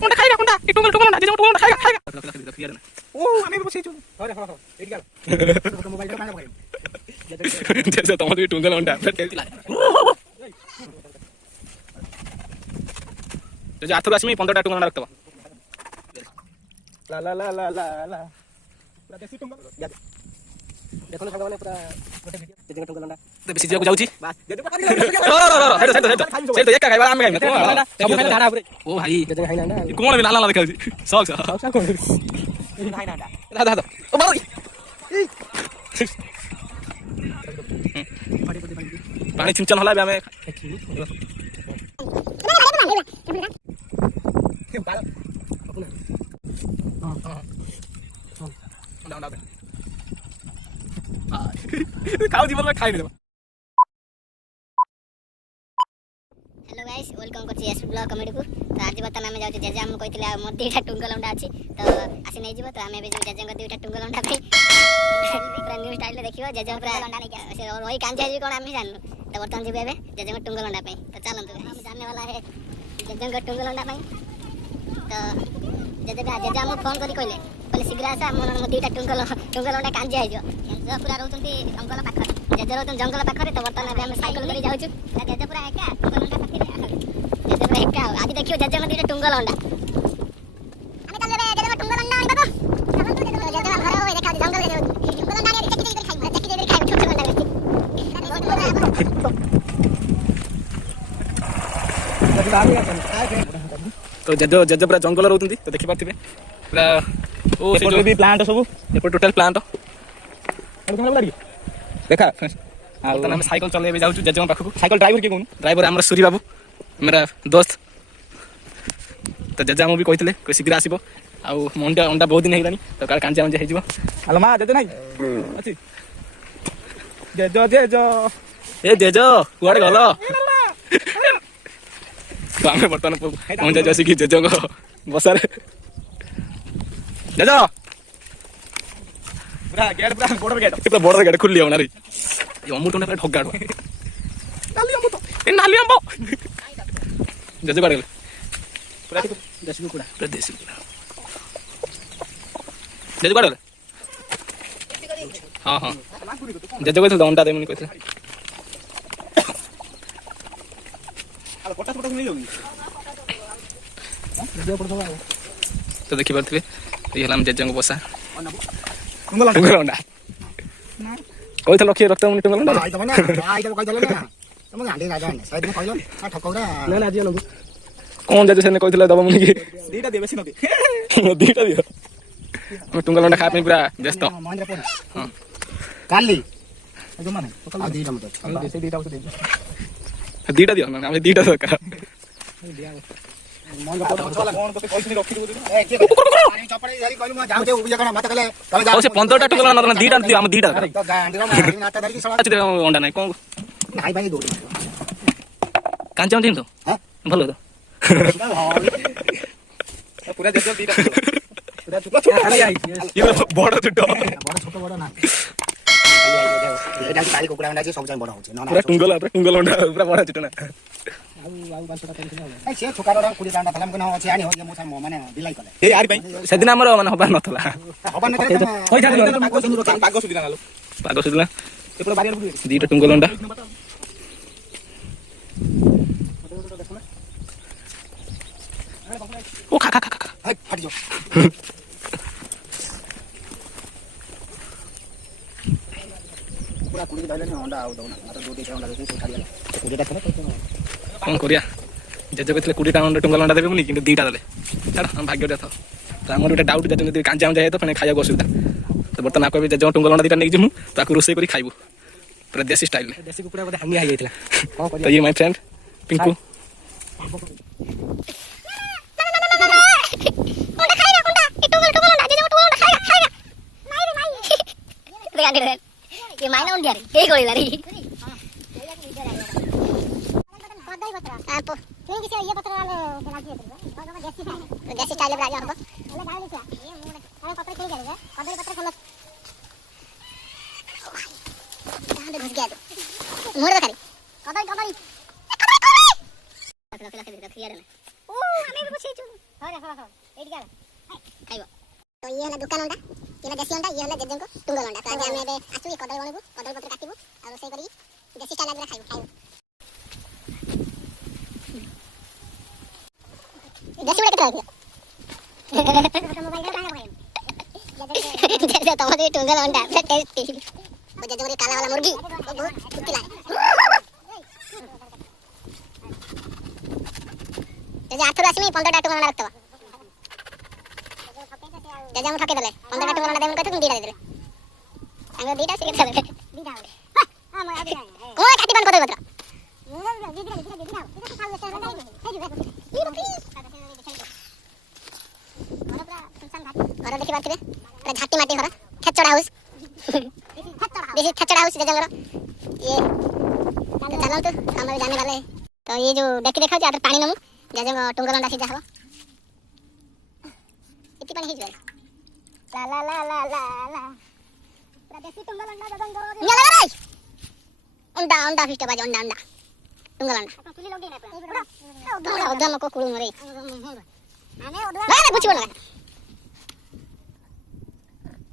कोणता खायला कोणता टुंगल टुंगल ना त्याच्यावर टुंगल खायला खायला ओ आम्ही बसायचो हो रे हो एडी गाल मोबाईल ला पाणी बघायला त्याचं तुम्हाला टुंगल म्हणता त्याची त्याच्या हातून असं मी 15टा टुंगल राखतो ला ला ला ला ला ला पूरा देसी टुंगल देखो ना सागवान पूरा गोटे वीडियो त्याच्या टुंगल ना तो बेसी जाऊ जाउची बस दे दे सेट एक खाइबा आमे खाइबा सब खाइला झाडा ऊपर ओ भाई त्याच्या खाइला ना कोण बी नाला नाला देखाउची सॉक्स कोण नाही ना दादा दादा ओ बाई पानी चिंचन होला बे आमे खाऊ जीवन में खाई नहीं हेलो गाइस वेलकम करछि एस ब्लॉग कॉमेडी को तो आज बर्तमान आमे जाउछि जेजे हम कहितले मोर दुईटा टुंगल अंडा अछि तो आसी नै जिवो तो आमे बे जेजे को दुईटा टुंगल अंडा पे पूरा न्यू स्टाइल देखियो जेजे पूरा अंडा नै से रोई कांजे जी कोन आमे जाननु तो बर्तमान जिबे बे जेजे को टुंगल अंडा पे तो चलंतु हम जानने वाला है जेजे को टुंगल अंडा पे तो जेजे हम फोन करी कहले शीघ्र आसा मोर दुईटा टुंगल अंडा कांजे आइजो जेजे पूरा रहउछंती जंगल पाखर जेजे रहउछन जंगल पाखर तो बर्तमान आमे साइकिल करी जाउछु जेजे पूरा एका टुंगल अंडा जेजे एका आज देखियो जेजे में दुईटा टुंगल अंडा आमे चलबे जेजे में टुंगल अंडा आइबो चलंतु जेजे घर होय देखा जंगल रे टुंगल अंडा रे चक्की दे खाइबो चक्की दे खाइबो टुंगल अंडा रे तो जेजे जेजे पूरा जंगल रहउतंती तो देखि पाथिबे पूरा ओ से जो भी प्लांट सब एपर टोटल प्लांट देखा आ तो हम साइकिल चलेबे जाउछु जेजे पाखु साइकिल ड्राइवर के कोन ड्राइवर हमर सूरी बाबू मेरा दोस्त तो जेजा मु भी कहितले को शीघ्र आसीबो आ मंडा अंडा बहुत दिन हेलानी तो काल कांजा मंजा हे जिवो हेलो मां जेजे नाही अछि जेजो जेजो ए जेजो कुआडे गलो तो हमें बर्तमान मंजा जैसे कि जेजो को बसारे जेजो पूरा गेट पूरा बॉर्डर गेट खुली होना रे ये अमूल टोना ठगाड़ नाली अम्बो तो ए नाली अम्बो जेजो काढले पूरा देसी कुडा पूरा देसी कुडा जेजो काढले हां हां जेजो को तो अंडा दे मनी कहथे आलो पटा पटा नहीं होगी जेजो पटा तो देखि परथबे ये हम जेजो को बसा टुंगल अंडा कोइ त लखिए रक्त मुनि टुंगल अंडा आई त बना आई त कहि दले ना तम गांडी राजा ने साइड में कहलो आ ठकौरा ना ना जियो न कोन जेजो से ने कहितले दबा मुनि के दीटा दे बेसी न दे दीटा दियो हम टुंगल अंडा खाए पूरा व्यस्त महेंद्र पर हां काली जो माने आ दीटा मत से दीटा दे दीटा दियो ना हम दीटा दरकार दिया महेंद्र पर कोन तो कहि रखि दे ए के पानी चपड़ी धरी कहलु म जाउ दे उबिया कना मत कहले तमे जाउ से 15टा टुंगल अंडा दीटा दियो हम दीटा तो गांडी रो नाटा धरी सळा अंडा नाही कोन नाही भाई दो कांचा दिन तो हां भलो तो पूरा जेजो दीटा पूरा छोटो ये बड़ छोटो बड़ ना एटा काली कुकुडा अंडा सब जाय बड़ होछ ना पूरा टुंगल अंडा पूरा बड़ छोटो ना आउ 500 टाका ए से छोकारा कुडी अंडा थलाम कना अछि आनी हो जे मोसा माने बिलाई कले ए यार भाई सेदिन हमर माने हबा नथला हबा न करे होय थालो पागो सुदिना नालो पागो सुदिना ए पूरा बारियर दीटा टुंगल अंडा ओ खा खा खा खा फट जो पूरा कुडी दाइले अंडा आउ दउना मात्र दो दीटा अंडा दे खाली कुडीटा करे कोन करिया जेजे कथले कुडीटा अंडा टुंगल अंडा देबे मुनी किंतु दीटा दले छाड़ हम भाग्य देथो तो हमर एक डाउट जेजे जदी कांजा जाय तो फने खाया असुविधा तो बर्तमान आको जेजे टुंगल अंडा दीटा नेक जिमु ताको रोसे करी खाइबो पूरा देसी स्टाइल देसी कुकुडा बदे हांगी आइ जाइतला कोन करिया तो ये माय फ्रेंड पिंकू ये मायना उन दिया रे गोली लारी आप ठीक है ये पत्र वाले बनाती है देसी स्टाइल में राजा हमको पहले गाड़ी से ये मुंह अरे पत्र ठीक है कदर पत्र खलस कहां घुस गया तो मोड़ दे କଦଳୀ କଦଳୀ ରଖିଆ ରେ ଓ ଆମେ ବି ବସେଇଛୁ ହରେ ହଁ ହଁ ଏଇଠି ଗାଲ ଖାଇବ ତ ଇଏ ହେଲା ଦୋକାନ ଅଣ୍ଡା ଇଏ ଦେଶୀ ଅଣ୍ଡା ଇଏ ହେଲା ଜେଜେଙ୍କ ଟୁଙ୍ଗଲ ଅଣ୍ଡା ତ ଆଜି ଆମେ ଏବେ ଆସୁ ଏ କଦଳୀ ବଣିବୁ କଦଳୀ ପତ୍ର କାଟିବୁ ଆଉ ରୋଷେଇ କରିକି ଦେଶୀ ଷ୍ଟାଇଲ ଆଗରେ ଖାଇବୁ ଦେଶୀ ଗୁଡ଼ା କେତେ ଲାଗିଲା ତମ ଟିକେ ଟୁଙ୍ଗଲ ଅଣ୍ଡା ଟେଷ୍ଟି ଜେଜେଙ୍କ କାଲା वाला मुर्गी बहुत फुर्ती लागे जैसे आठर आसमी 15टा टुंगल अंडा रखतवा जैसे हम ठके देले 15टा टुंगल अंडा देमन कहते तुम दीटा दे देले अंग दीटा से केते देले दीटा बोले हां मैं आबि जाए कोई काटी बन कर बता घर देखि बातबे पूरा झाटी माटी घर खेचड़ा हाउस बेसी खेचड़ा हाउस जजंगर ये तो चलो तो हम जाने वाले तो ये जो देखि देखा जे पानी नमु जजंग टुंगल अंडा सीधा हो इति पानी हे जरे ला ला ला ला ला ला पूरा देसी टुंगल अंडा जजंगर निया लगा रे अंडा अंडा फिस्ट बाज अंडा अंडा टुंगल अंडा कुली लोग देना पूरा ओधा मको कुळु मरे आने ओधा ना बुझिबो ना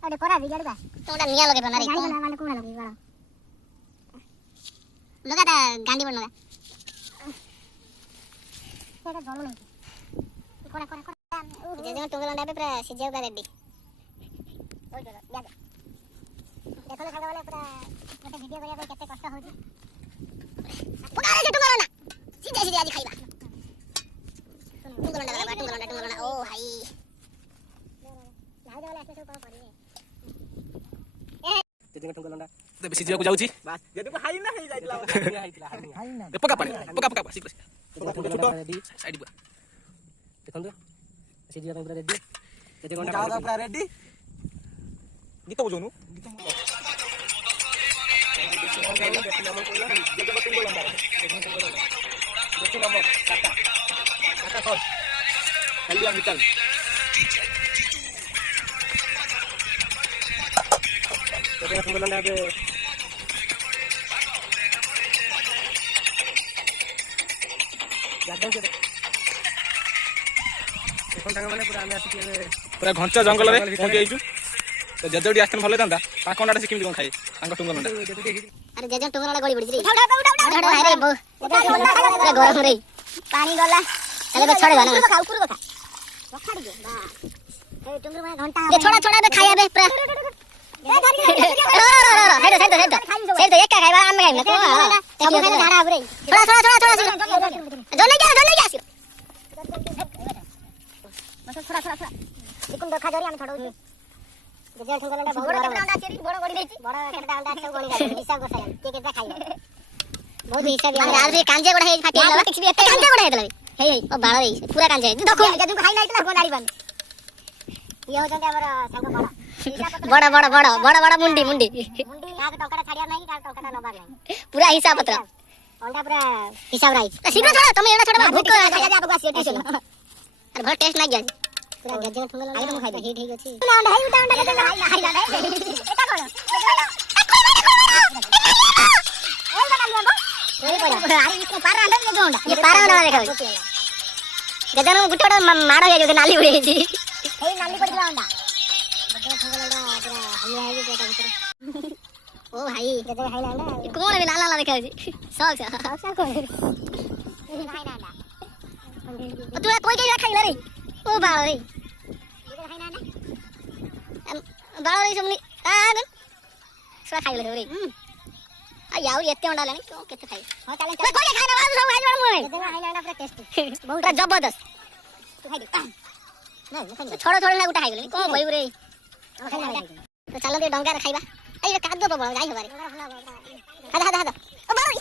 अरे परा बिगड़ बा तोडा निया लगे बना रे गाड़ी बना माने कोना लगे बड़ा लगाता गांडी बन लगा सेटा जलो नहीं कोना कोना कोना जे टुंगल अंडा पे पूरा सिजेव का रेडी ओ जलो या देखो खागा वाले पूरा मते वीडियो करिया पे केते कष्ट होजी पूरा रे टुंगल अंडा सीधे सीधे आज खाइबा टुंगल अंडा ओ हाई लाउ वाले ऐसे सब कौन करिए जजंग टुंगल अंडा ते सिजिया को जाउची बस जदि को हाई ना हे जाइतला हाई ना पका पानी पका सीक्र छोटो रेडी साइड बुआ देखन तो सिजिया पूरा रेडी जजंग अंडा पूरा रेडी गीत बजोनु गीत टुंगल अंडा के पूरा घंचा जंगल रे पहुंची आइछु तो जजडी आस्तन भले तांदा ता कोंडाटा से किमि कोन खाइ तांका टुंगल अंडा अरे जजन टुंगल अंडा गली पड़ी रे अरे बो पूरा गरम रे पानी गला चले बे छोड़े गाना खा ऊपर खा रखाड़ी दे बा ए टुंगल में घंटा ये छोड़ा छोड़ा बे खाया बे पूरा हेडो सेल तो एक खाइबा आमे खाइबा तो सब खाइले झाड़ा रे छोड़ा जल्दी जा आसियो बस छोड़ा इकुन देखा जरी हम छोड़ौ जजन टुंगल अंडा बहुत बड़ा अंडा चेरी बड़ गड़ी देछि बड़ केटा अंडा सब गड़ी जाय हिसाब कर साया के केटा खाइबा बहुत हिसाब यार आज भी कांजे बड़ा है फाटी गला किछ भी एते कांजे बड़ा है हे ओ बाळ रे पूरा कांजे देखो जदु खाइ नाइतला कोन गाड़ी बन ये हो जंदे हमर संग बड़ा मुंडी यार टोकरा छाड़िया नहीं यार टोकरा नबार नहीं पूरा हिसाब पत्र अंडा पूरा हिसाब राई शीघ्र छोड़ तुम एड़ा छोड़ भूख खाया जा आपको आसी चलो अरे बहुत टेस्ट लाग गया पूरा जजन ठंगल आई तुम खाइ ठीक ठीक अछि ना अंडा हाई उटा अंडा के हाई एटा कोन ओल बना लियो ओल बड़ा अरे इसको पारा अंडा के अंडा ये पारा वाला देखो जजन गुट्टा मारो है जो नाली उड़े छी ए नाली पड़ गया अंडा ओ भाई जजन हाई अंडा कोन भी लाला देखा छी सब कोन हाई अंडा तू कोई के खाइ रे ओ बाळ रे जजन हाई अंडा बाळ रे सुमनी आ गन सो खाइ ले रे आ याव एते अंडा लेनी क्यों केते खाइ हो चले कोई के खाना वाला सब खाइ बड़ मुए जजन हाई अंडा पूरा टेस्टी बहुत जबरदस्त तू खाइ दे नहीं छोड़ ना गुटा खाइ गेले कोन भइब रे तो चलो दे डंगा रे खाइबा ए कादो प्रबल जाई हबारे हादा ओ बाई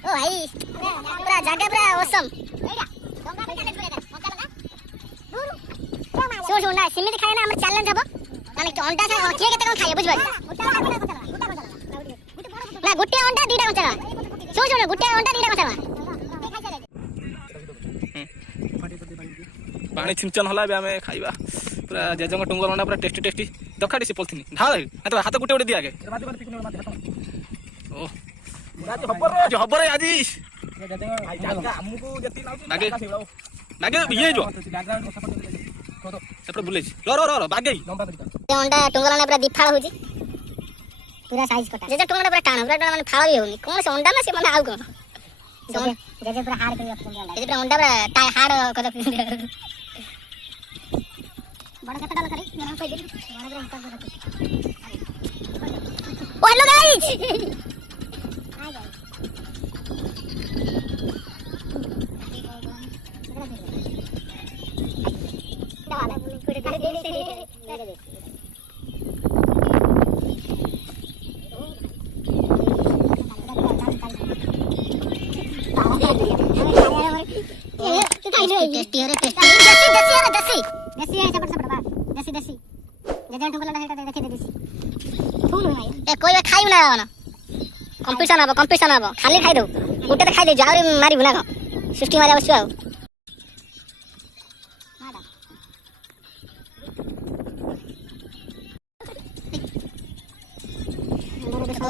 ओ भाई पूरा जगह पूरा ओसम डंगा पे चले मजा लगा सुन ना सिमित खाए ना हमर चैलेंज हबो माने कि अंडा खाए के केते कोन खाए बुझबा ना गुटे अंडा दीटा मचा सुन गुटे अंडा दीटा मचा पानी छिंचन होला बे हमें खाइबा पूरा जेजंग टुंगल अंडा पूरा टेस्टी टेस्टी दखाड़ी से पॉलिथिन ढाल हाथ हाथ गुटे गुटे दिया आगे ओ आज हबर आज आगे आगे ये जो सेपटे बुले रो बागे अंडा टुंगल अंडा पूरा दिफाळ होजी पूरा साइज कटा जे टुंगल पूरा टाण पूरा माने फाळ ही होनी कोन से अंडा ना से माने आउ कोन जे पूरा हार्ड कर अंडा जे पूरा अंडा पूरा टाइ हार्ड कर बड़ा कटा करे मेरा कह दे बड़ा बड़ा ओ हेलो गाइस हाय गाइस दादा बोले कुड़े दे टेस्टी अरे टेस्टी देसी है सपट सपट बा देसी जजन टुकला हेटा देखे देसी फूल भाई ए कोई बे खाइब ना ना कंपटीशन हबो खाली खाइ दो गुटे तो खाइ दे जावरी मारी बुना खा सृष्टि मारिया बसु आ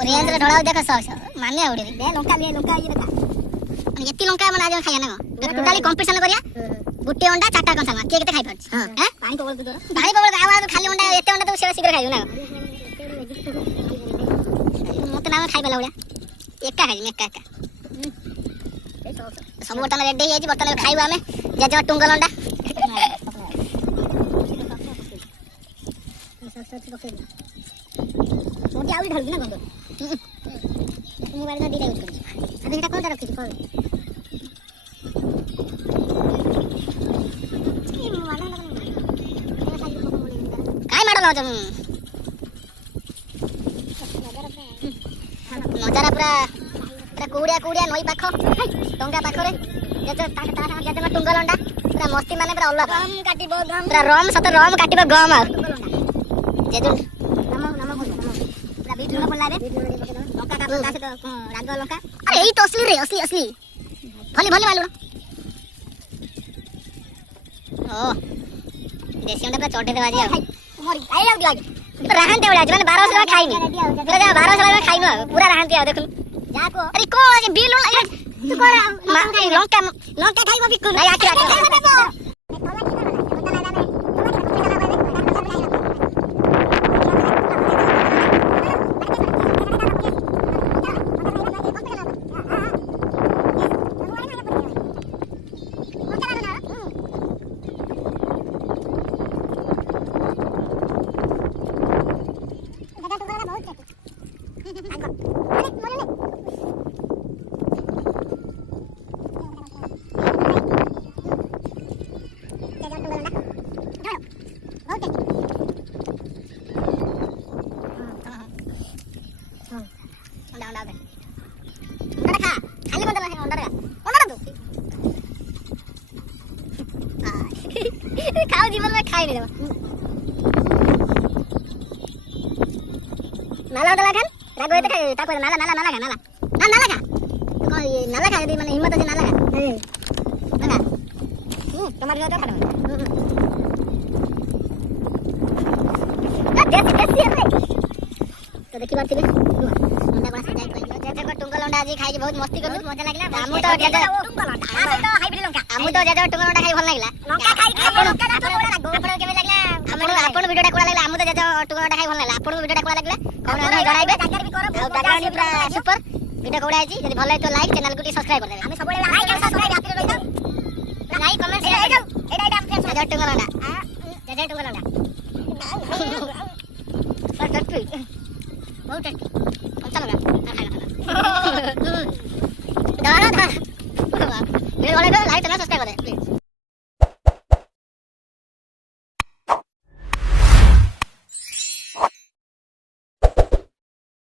रेंज रे ढोळा देखो सॉस माने उडे दे लंका ये देखा एती लंका मन आज खाया ना टोटली कंपटीशन करिया गुटे अंडा चारटा कंसा के केते खाइ परछ हैं पानी पवल दो पानी पवल आवाज खाली अंडा एते अंडा तो शीघ्र खाइयो ना मते ना खाइ बला उडा एका खाइ एका सब बर्तन रेडी है बर्तन खाइबा हमें जे टुंगल अंडा मोटी आउली ढलबी ना गंदो मोबाइल ना दिले यूज कर अभी एटा कोन रखी कोन काय माडल हो तुम मजारा पूरा पूरा कुड़िया नई पाख टंगा पाखरे जे टुंगल अंडा पूरा मस्ती माने पूरा अलग गम काटिबो गम पूरा रम सत रम काटिबो गम आ जे बीट लूण पड़ला रे लंका का से तो राग लंका अरे एई तो असली रे असली भली मालूण ओ देसी अंडा पूरा चढ़े देवा जी मोरी आई लाग दिया राहन देवला माने 12 साल खाइनी पूरा 12 साल में खाइनो पूरा राहन दिया देखु जाको अरे को बिल तू को लंका खाइबो बिकु नहीं आखिर खाओ जीवन में खाई नहीं देवा नाला उठा खान रागो ये खाई ताको नाला खा कौन ये नाला खा यदि माने हिम्मत से नाला खा नाला तुम्हारे जो तो खा देसी है तो देखि बात थे अंडा बड़ा सजाई कोई जे टुंगल अंडा आज खाई बहुत मस्ती कर मजा लागला हमु तो जे टुंगल अंडा आ तो हाइब्रिड लंका हमु तो जे टुंगल अंडा खाई भल लागला लंका खाई लंका ना थोड़ा लागो आपण केबे लागला आपण वीडियो टा कोला लागला हमु तो जे टुंगल अंडा खाई भल लागला आपण वीडियो टा कोला लागला कौन नहीं गराइबे जाकर भी करो बैकग्राउंड पूरा सुपर वीडियो कोडा आइची यदि भल है तो लाइक चैनल को सब्सक्राइब कर देबे हम सब लाइक और subscribe Aatir रहिता like comment share एटा जे टुंगल अंडा जे टुंगल अंडा बहुत टेस्टी अच्छा लगा खाना वीडियो वाले को लाइक चैनल सब्सक्राइब कर दे।